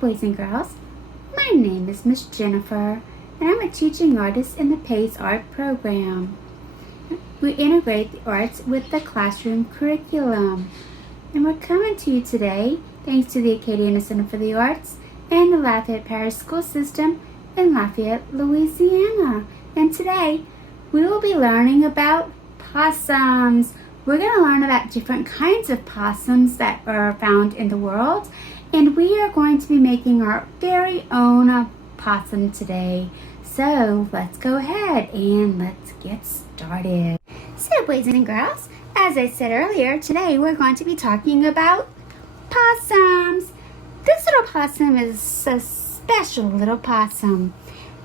boys and girls. My name is Miss Jennifer, and I'm a teaching artist in the PACE Art program. We integrate the arts with the classroom curriculum. And we're coming to you today thanks to the Acadiana Center for the Arts and the Lafayette Parish school system in Lafayette, Louisiana. And today we will be learning about possums. We're going to learn about different kinds of possums that are found in the world. And we are going to be making our very own possum today. So let's go ahead and let's get started. So boys and girls, as I said earlier, today we're going to be talking about possums. This little possum is a special little possum.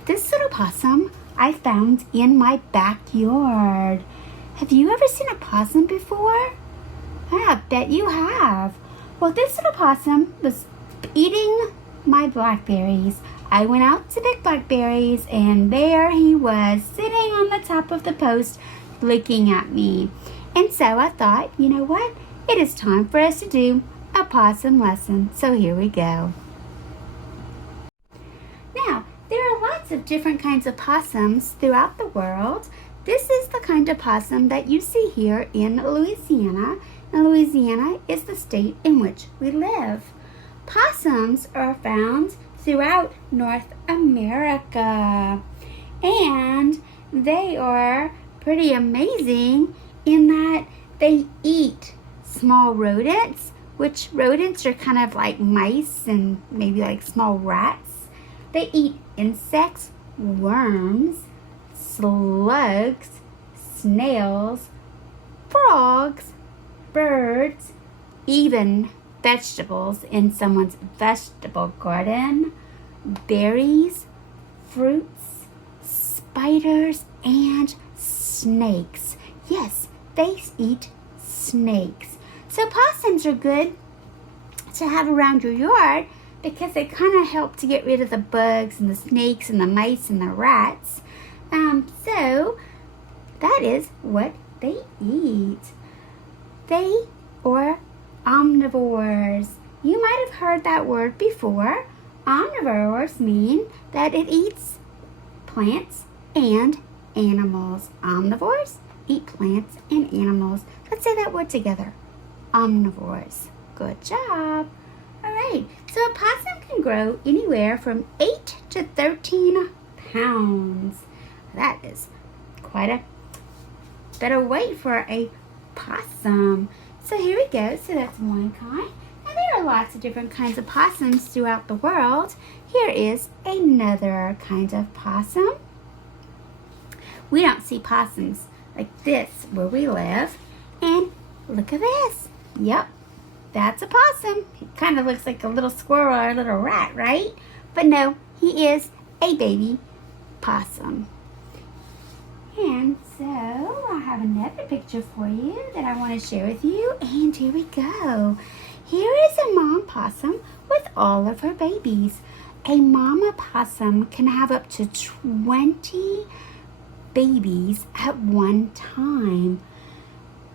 This little possum I found in my backyard. Have you ever seen a possum before? I bet you have. Well, this little possum was eating my blackberries. I went out to pick blackberries, and there he was sitting on the top of the post looking at me. And so I thought, you know what? It is time for us to do a possum lesson. So here we go. Now, there are lots of different kinds of possums throughout the world. This is the kind of possum that you see here in Louisiana. And Louisiana is the state in which we live. Possums are found throughout North America. And they are pretty amazing in that they eat small rodents, which rodents are kind of like mice and maybe like small rats. They eat insects, worms, slugs, snails, frogs, birds, even vegetables in someone's vegetable garden, berries, fruits, spiders, and snakes. Yes, they eat snakes. So possums are good to have around your yard because they kind of help to get rid of the bugs and the snakes and the mice and the rats. So that is what they eat. They are omnivores. You might have heard that word before. Omnivores mean that it eats plants and animals. Omnivores eat plants and animals. Let's say that word together. Omnivores. Good job. All right. So a possum can grow anywhere from 8 to 13 pounds. That is quite a bit of weight for a possum. So here we go. So that's one kind. And there are lots of different kinds of possums throughout the world. Here is another kind of possum. We don't see possums like this where we live. And look at this. Yep, that's a possum. He kind of looks like a little squirrel or a little rat, right? But no, he is a baby possum. And so I have another picture for you that I want to share with you. And here we go. Here is a mom possum with all of her babies. A mama possum can have up to 20 babies at one time.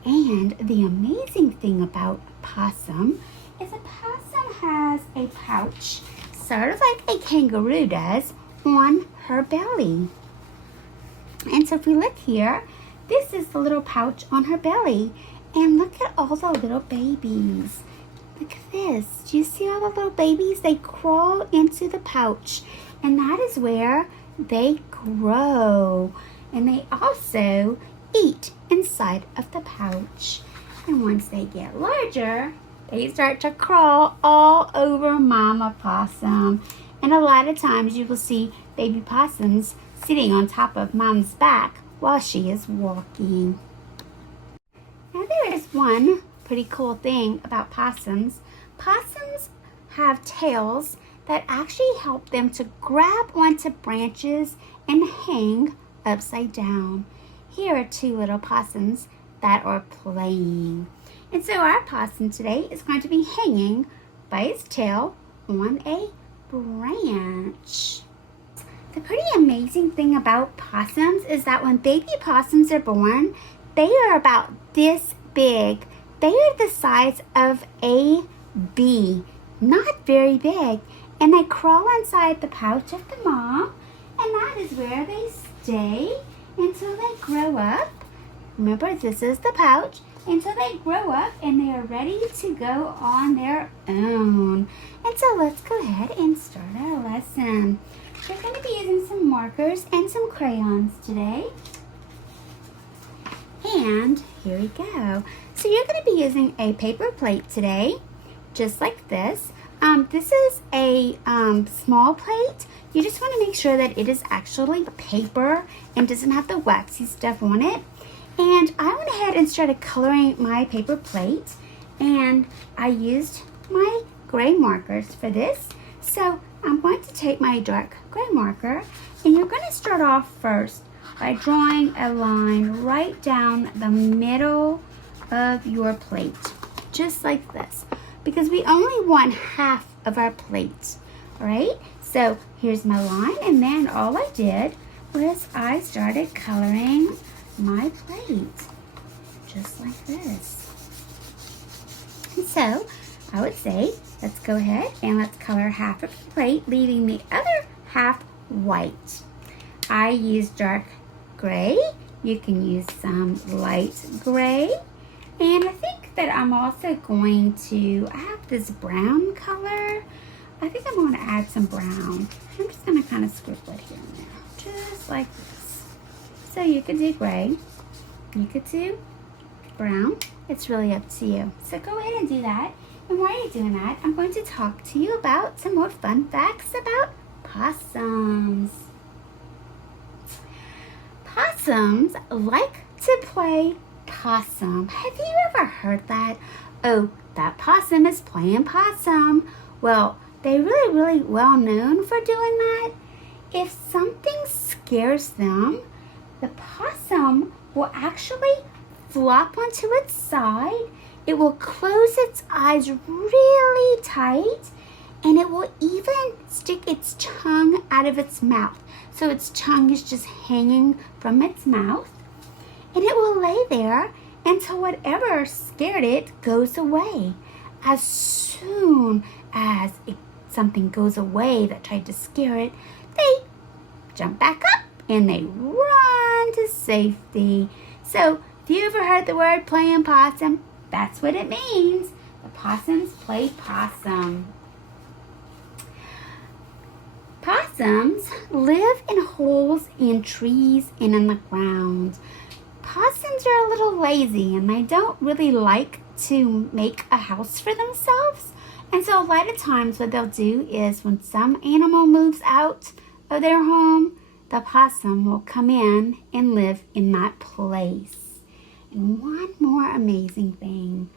And the amazing thing about a possum is a possum has a pouch, sort of like a kangaroo does, on her belly. And so if we look here, this is the little pouch on her belly. And look at all the little babies. Look at this. Do you see all the little babies? They crawl into the pouch. And that is where they grow. And they also eat inside of the pouch. And once they get larger, they start to crawl all over Mama Possum. And a lot of times you will see baby possums sitting on top of Mom's back while she is walking. Now there is one pretty cool thing about possums. Possums have tails that actually help them to grab onto branches and hang upside down. Here are two little possums that are playing. And so our possum today is going to be hanging by his tail on a branch. The pretty amazing thing about possums is that when baby possums are born, they are about this big. They are the size of a bee, not very big. and they crawl inside the pouch of the mom, and that is where they stay until they grow up. Remember, this is the pouch, until they grow up and they are ready to go on their own. And so let's go ahead and start our lesson. We're going to be using some markers and some crayons today. And here we go. So you're going to be using a paper plate today, just like this. This is a small plate. You just want to make sure that it is actually paper and doesn't have the waxy stuff on it. And I went ahead and started coloring my paper plate, and I used my gray markers for this. So I'm going to take my dark gray marker, and you're going to start off first by drawing a line right down the middle of your plate, just like this, because we only want half of our plate. All right, so here's my line, and then all I did was I started coloring my plate, just like this. And so I would say, let's go ahead and let's color half of the plate, leaving the other half white. I used dark gray. You can use some light gray. And I think that I'm also going to, I have this brown color. I think I'm going to add some brown. I'm just going to kind of scribble it here and there, just like this. So you could do gray, you could do brown. It's really up to you. So go ahead and do that. And while you're doing that, I'm going to talk to you about some more fun facts about possums. Possums like to play possum. Have you ever heard that? Oh, that possum is playing possum. Well, they're really well known for doing that. If something scares them, the possum will actually flop onto its side. It will close its eyes really tight, and it will even stick its tongue out of its mouth. So its tongue is just hanging from its mouth, and it will lay there until whatever scared it goes away. As soon as something goes away that tried to scare it, they jump back up and they run to safety. So, if you ever heard the word playing possum, that's what it means. The possums play possum. Possums live in holes in trees and in the ground. Possums are a little lazy and they don't really like to make a house for themselves. And so a lot of times what they'll do is when some animal moves out of their home, the possum will come in and live in that place. And one more amazing thing,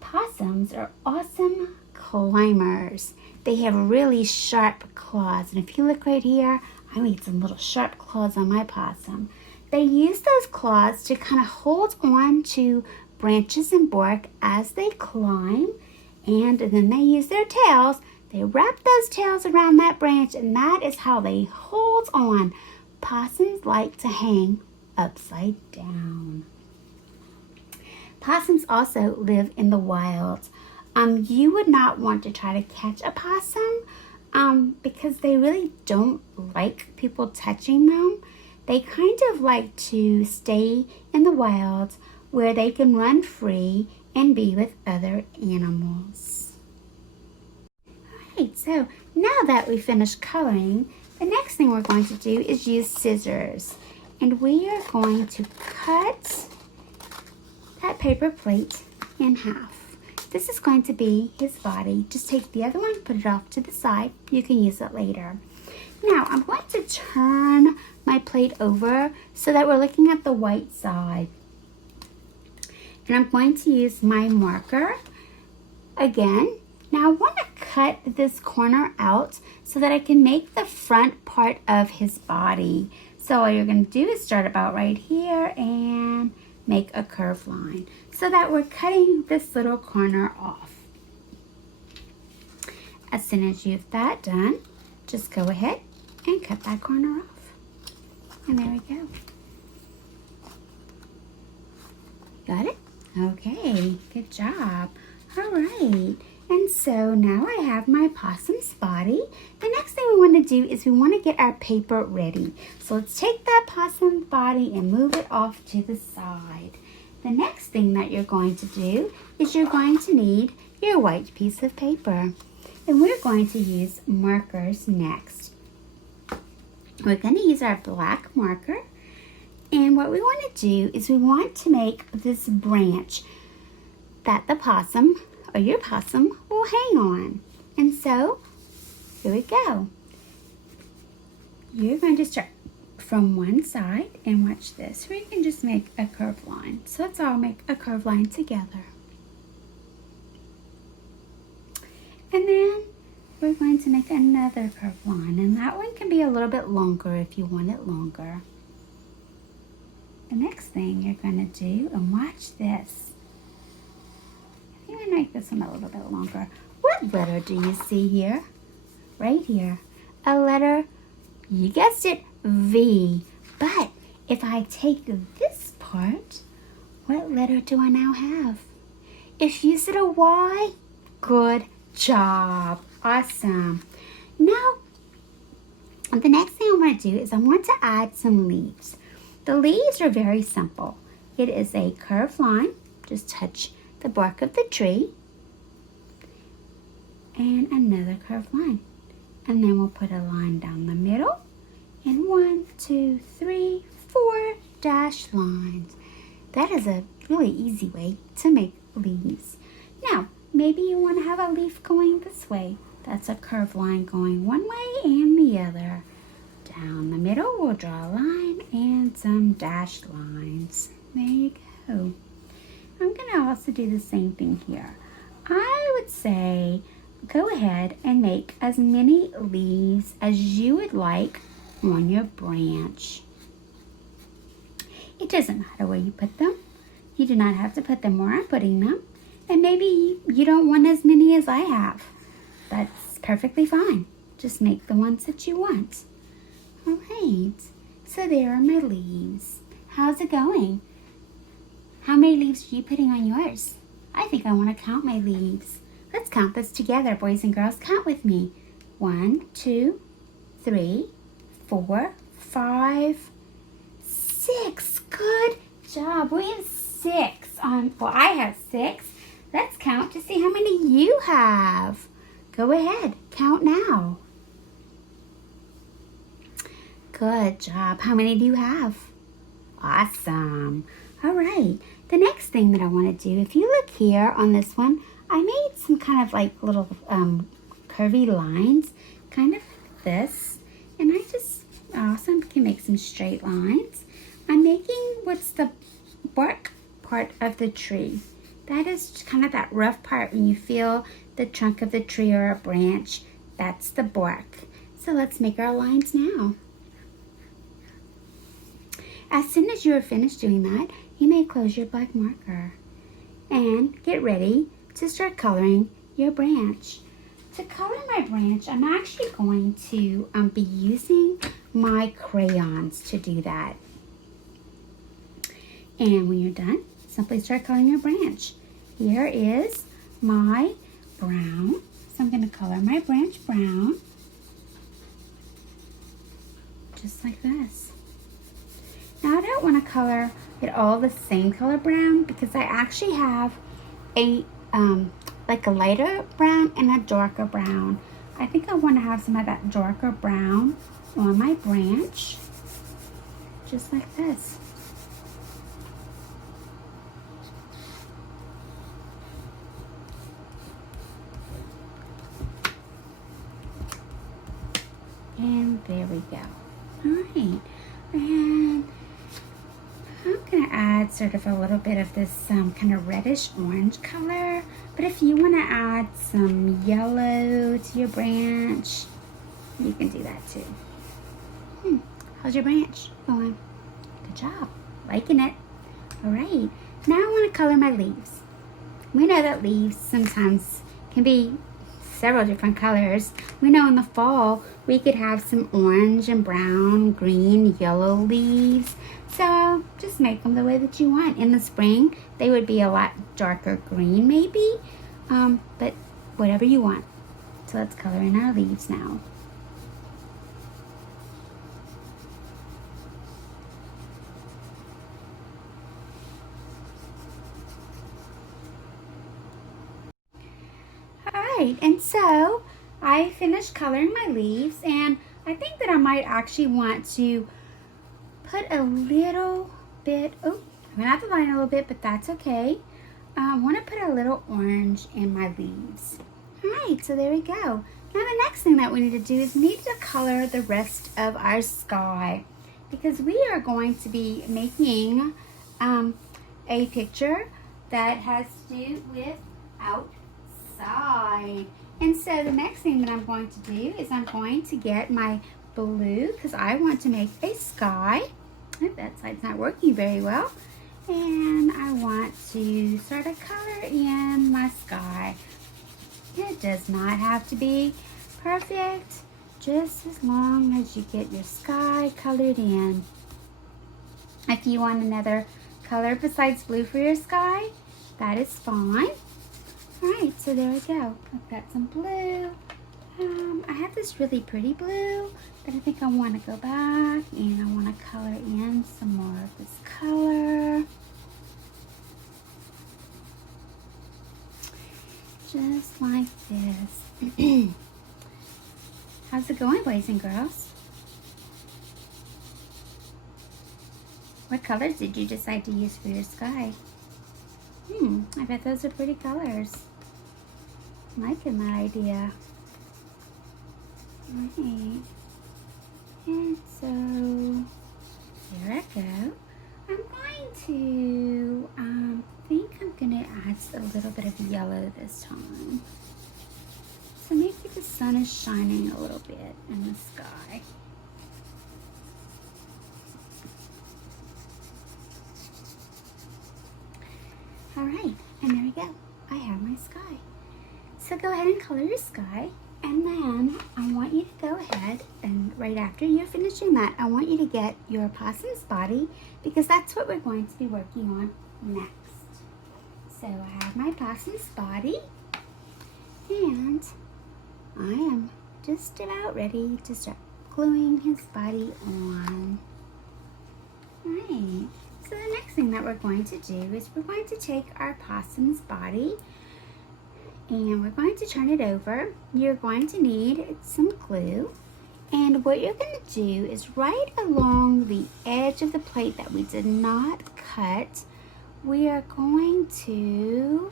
possums are awesome climbers. They have really sharp claws. And if you look right here, I made some little sharp claws on my possum. They use those claws to kind of hold on to branches and bark as they climb. And then they use their tails. They wrap those tails around that branch, and that is how they hold on. Possums like to hang upside down. Possums also live in the wild. You would not want to try to catch a possum because they really don't like people touching them. They kind of like to stay in the wild where they can run free and be with other animals. Alright, so now that we finished coloring, the next thing we're going to do is use scissors. And we are going to cut that paper plate in half. This is going to be his body. Just take the other one, put it off to the side. You can use it later. Now, I'm going to turn my plate over so that we're looking at the white side. And I'm going to use my marker again. Now, I want to cut this corner out so that I can make the front part of his body. So all you're going to do is start about right here and make a curved line so that we're cutting this little corner off. As soon as you've that done, just go ahead and cut that corner off. And there we go. Got it? Okay, good job. All right. And so now I have my possum's body. The next thing we want to do is we want to get our paper ready. So let's take that possum body and move it off to the side. The next thing that you're going to do is you're going to need your white piece of paper. And we're going to use markers next. We're going to use our black marker. And what we want to do is we want to make this branch that the possum or your possum will hang on. And so, here we go. You're going to start from one side and watch this. We can just make a curved line. So let's all make a curved line together. And then we're going to make another curved line. And that one can be a little bit longer if you want it longer. The next thing you're going to do, and watch this. I'm going to make this one a little bit longer. What letter do you see here? Right here. A letter, you guessed it, V. But if I take this part, what letter do I now have? If you said a Y, good job. Awesome. Now, the next thing I want to do is I want to add some leaves. The leaves are very simple. It is a curved line. Just touch the bark of the tree and another curved line, and then we'll put a line down the middle and 1, 2, 3, 4 dashed lines. That is a really easy way to make leaves. Now maybe you want to have a leaf going this way. That's a curved line going one way and the other. Down the middle we'll draw a line and some dashed lines. There you go. I'm going to also do the same thing here. I would say go ahead and make as many leaves as you would like on your branch. It doesn't matter where you put them. You do not have to put them where I'm putting them. And maybe you don't want as many as I have. That's perfectly fine. Just make the ones that you want. All right. So there are my leaves. How's it going? How many leaves are you putting on yours? I think I want to count my leaves. Let's count this together, boys and girls. Count with me. 1, 2, 3, 4, 5, 6. Good job. We have 6 on, well, I have 6. Let's count to see how many you have. Go ahead. Count now. Good job. How many do you have? Awesome. All right. The next thing that I want to do, if you look here on this one, I made some kind of like little curvy lines, kind of like this. And I just also can make some straight lines. I'm making what's the bark part of the tree. That is kind of that rough part when you feel the trunk of the tree or a branch. That's the bark. So let's make our lines now. As soon as you are finished doing that, you may close your black marker and get ready to start coloring your branch. To color my branch, I'm actually going to be using my crayons to do that. And when you're done, simply start coloring your branch. Here is my brown. So I'm going to color my branch brown. Just like this. Now I don't want to color it all the same color brown because I actually have a like a lighter brown and a darker brown. I think I want to have some of that darker brown on my branch. Just like this. And there we go. All right. And I'm going to add sort of a little bit of this kind of reddish orange color. But if you want to add some yellow to your branch, you can do that too. How's your branch going? Good job. Liking it. All right. Now I want to color my leaves. We know that leaves sometimes can be several different colors. We know in the fall we could have some orange and brown, green, yellow leaves. So just make them the way that you want. In the spring, they would be a lot darker green maybe. But whatever you want. So let's color in our leaves now. Alright, and so I finished coloring my leaves, and I think that I might actually want to put a little bit, oh, I went out the line a little bit, but that's okay. I want to put a little orange in my leaves. Alright, so there we go. Now the next thing that we need to do is we need to color the rest of our sky, because we are going to be making a picture that has to do with outside. And so the next thing that I'm going to do is I'm going to get my blue, because I want to make a sky. Oh, that side's not working very well. And I want to sort of color in my sky. It does not have to be perfect, just as long as you get your sky colored in. If you want another color besides blue for your sky, that is fine. Alright, so there we go. I've got some blue. I have this really pretty blue, but I think I want to go back and I want to color in some more of this color. Just like this. How's it going, boys and girls? What colors did you decide to use for your sky? I bet those are pretty colors. I'm liking that idea. Alright. And so, here I go. I'm going to, think I'm going to add a little bit of yellow this time. So maybe the sun is shining a little bit in the sky. Alright, and there we go. I have my sky. So go ahead and color your sky, and then I want you to go ahead and right after you're finishing that, I want you to get your opossum's body, because that's what we're going to be working on next. So I have my opossum's body, and I am just about ready to start gluing his body on. Alright. So the next thing that we're going to do is we're going to take our opossum's body and we're going to turn it over. You're going to need some glue, and what you're going to do is right along the edge of the plate that we did not cut, we are going to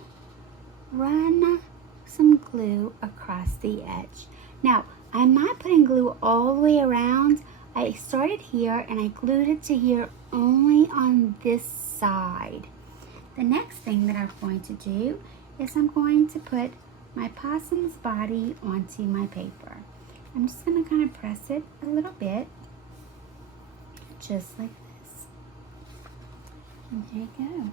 run some glue across the edge. Now, I'm not putting glue all the way around. I started here and I glued it to here only on this side. The next thing that I'm going to do is I'm going to put my opossum's body onto my paper. I'm just going to kind of press it a little bit, just like this. And there you go.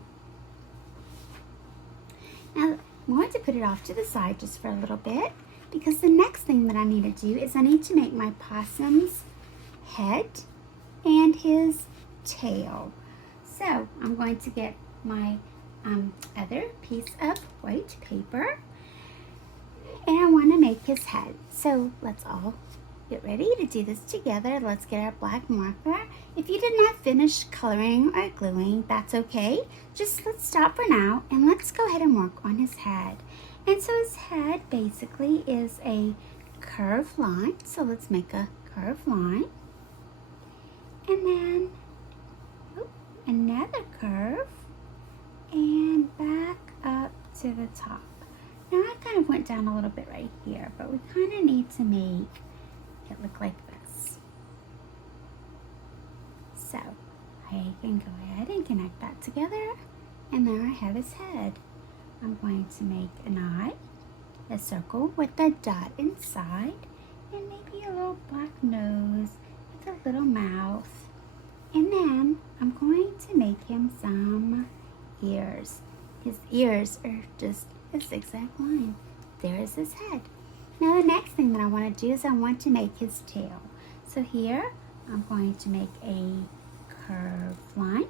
Now, I'm going to put it off to the side just for a little bit, because the next thing that I need to do is I need to make my opossum's head and his tail. So I'm going to get my other piece of white paper, and I want to make his head. So let's all get ready to do this together. Let's get our black marker. If you did not finish coloring or gluing, that's okay. Just let's stop for now and let's go ahead and work on his head. And so his head basically is a curved line. So let's make a curved line. And then another curve and back up to the top. Now I kind of went down a little bit right here, but we kind of need to make it look like this. So I can go ahead and connect that together, and there I have his head. I'm going to make an eye, a circle with a dot inside, and maybe a little black nose with a little mouth. And then I'm going to make him some ears. His ears are just a zigzag line. There is his head. Now the next thing that I want to do is I want to make his tail. So here I'm going to make a curved line.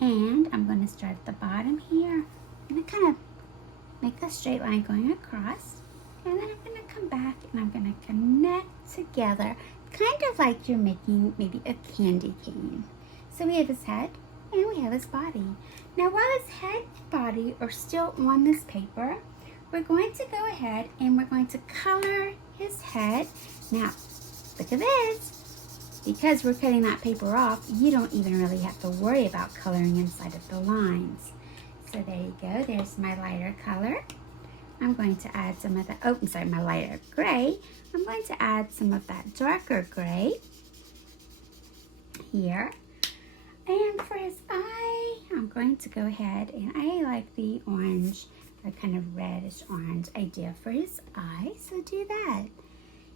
And I'm going to start at the bottom here. I'm going to kind of make a straight line going across, and then I'm going to come back and I'm going to connect together, kind of like you're making maybe a candy cane. So we have his head and we have his body. Now while his head and body are still on this paper, we're going to go ahead and we're going to color his head. Now, look at this. Because we're cutting that paper off, you don't even really have to worry about coloring inside of the lines. So there you go. There's my lighter color. I'm going to add some of the, my lighter gray. I'm going to add some of that darker gray here. And for his eye, I'm going to go ahead and I like the orange, a kind of reddish orange idea for his eye, so do that.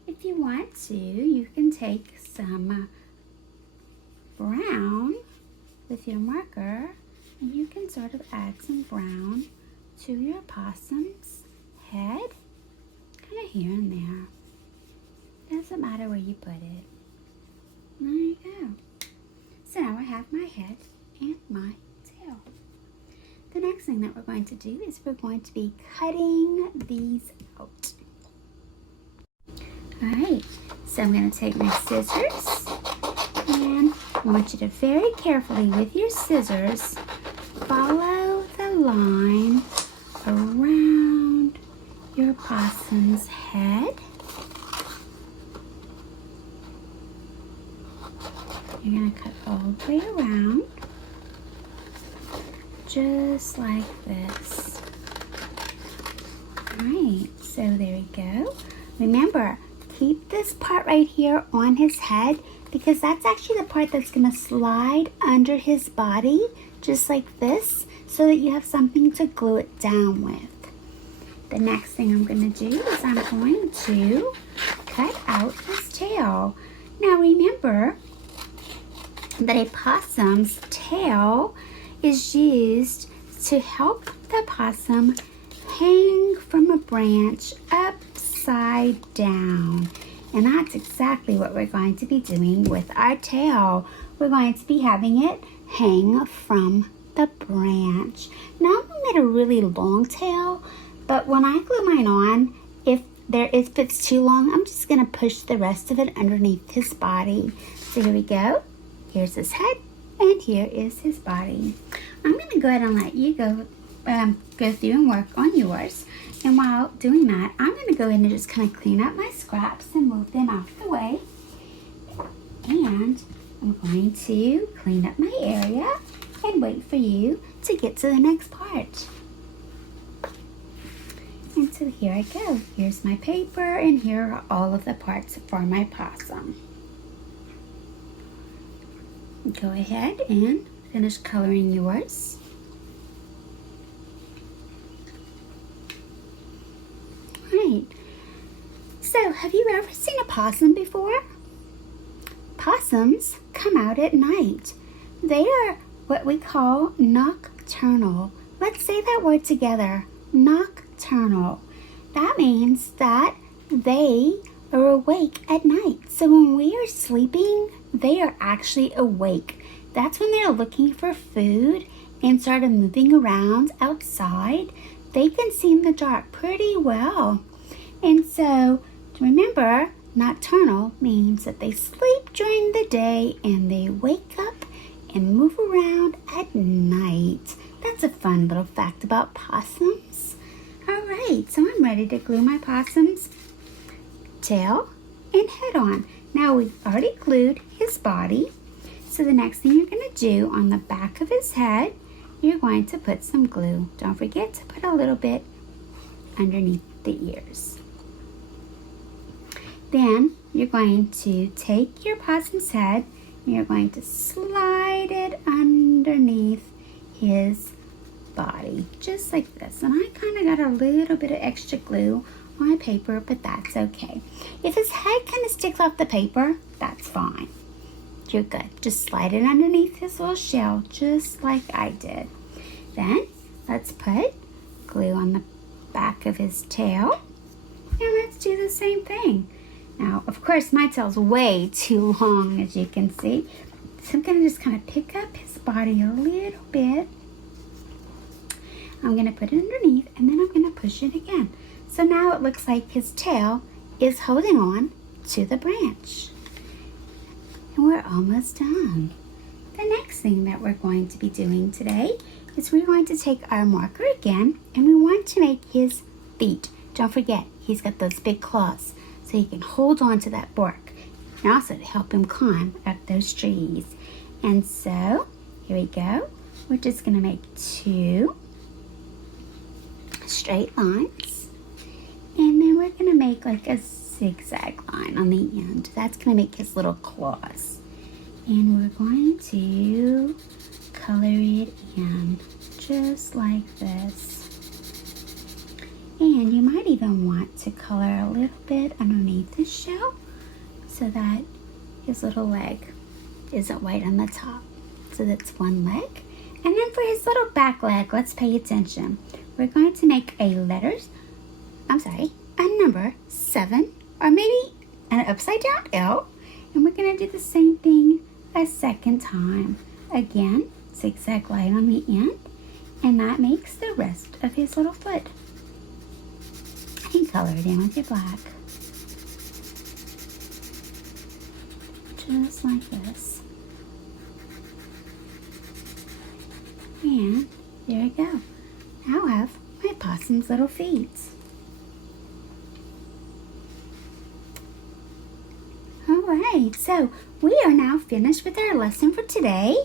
If you want to, you can take some brown with your marker and you can sort of add some brown to your opossum's head, kind of here and there. Doesn't matter where you put it. There you go. So now I have my head and my tail. The next thing that we're going to do is we're going to be cutting these out. Alright, so I'm going to take my scissors and I want you to very carefully with your scissors follow the line around your opossum's head. You're going to cut all the way around, just like this. Alright, so there we go. Remember, keep this part right here on his head because that's actually the part that's going to slide under his body, just like this, so that you have something to glue it down with. The next thing I'm going to do is I'm going to cut out his tail. Now remember that a possum's tail is used to help the possum hang from a branch upside down. And that's exactly what we're going to be doing with our tail. We're going to be having it hang from the branch. Now I made a really long tail, but when I glue mine on, if it's too long, I'm just going to push the rest of it underneath his body. So here we go. Here's his head, and here is his body. I'm going to go ahead and let you go through and work on yours. And while doing that, I'm going to go ahead and just kind of clean up my scraps and move them out of the way. And I'm going to clean up my area and wait for you to get to the next part. And so here I go. Here's my paper, and here are all of the parts for my possum. Go ahead and finish coloring yours. Alright, so have you ever seen a possum before? Possums come out at night. They are what we call nocturnal. Let's say that word together, nocturnal. That means that they are awake at night. So when we are sleeping, they are actually awake. That's when they're looking for food and sort of moving around outside. They can see in the dark pretty well. And so remember, nocturnal means that they sleep during the day and they wake up and move around at night. That's a fun little fact about possums. Alright, so I'm ready to glue my possum's tail and head on. Now we've already glued his body, so the next thing you're going to do on the back of his head, you're going to put some glue. Don't forget to put a little bit underneath the ears. Then you're going to take your possum's head and you're going to slide it underneath his body, just like this. And I kind of got a little bit of extra glue on my paper, but that's okay. If his head kind of sticks off the paper, that's fine. You're good. Just slide it underneath his little shell, just like I did. Then let's put glue on the back of his tail, and let's do the same thing. Now, of course, my tail's way too long, as you can see. So I'm going to just kind of pick up his body a little bit. I'm going to put it underneath, and then I'm going to push it again. So now it looks like his tail is holding on to the branch. And we're almost done. The next thing that we're going to be doing today is we're going to take our marker again, and we want to make his feet. Don't forget, he's got those big claws, so he can hold on to that bark, and also to help him climb up those trees. And so, here we go. We're just going to make 2 straight lines, and then we're going to make like a zigzag line on the end. That's going to make his little claws. And we're going to color it in just like this. And you might even want to color a little bit underneath the shell so that his little leg isn't white on the top. So that's one leg. And then for his little back leg, let's pay attention. We're going to make a number 7, or maybe an upside down L. And we're going to do the same thing a second time. Again, zigzag line on the end. And that makes the rest of his little foot. And color it in with your black. Just like this. And there we go. Now I have my possum's little feet. Alright, so we are now finished with our lesson for today.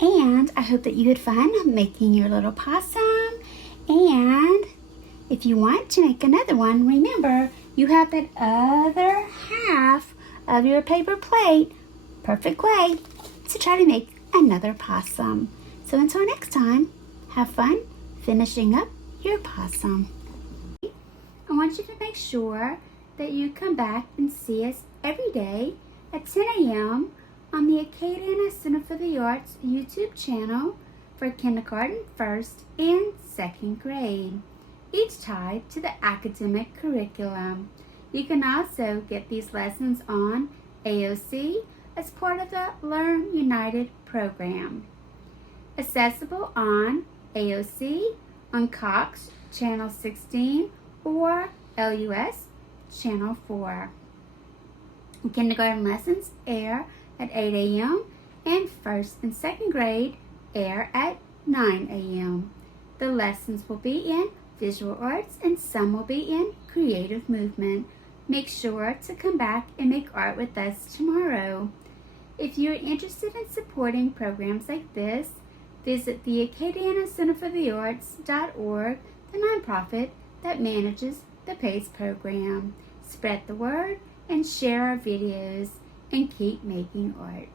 And I hope that you had fun making your little possum. And if you want to make another one, remember you have that other half of your paper plate, perfect way to try to make another possum. So until next time, have fun finishing up your possum. I want you to make sure that you come back and see us every day at 10 a.m. on the Acadiana Center for the Arts YouTube channel for kindergarten, 1st, and 2nd grade, each tied to the academic curriculum. You can also get these lessons on AOC as part of the Learn United program. Accessible on AOC, on Cox Channel 16, or LUS Channel 4. Kindergarten lessons air at 8 a.m. and 1st and 2nd grade air at 9 a.m. The lessons will be in visual arts and some will be in creative movement. Make sure to come back and make art with us tomorrow. If you're interested in supporting programs like this, visit the Acadiana Center for the Arts.org, the nonprofit that manages the PACE program. Spread the word and share our videos and keep making art.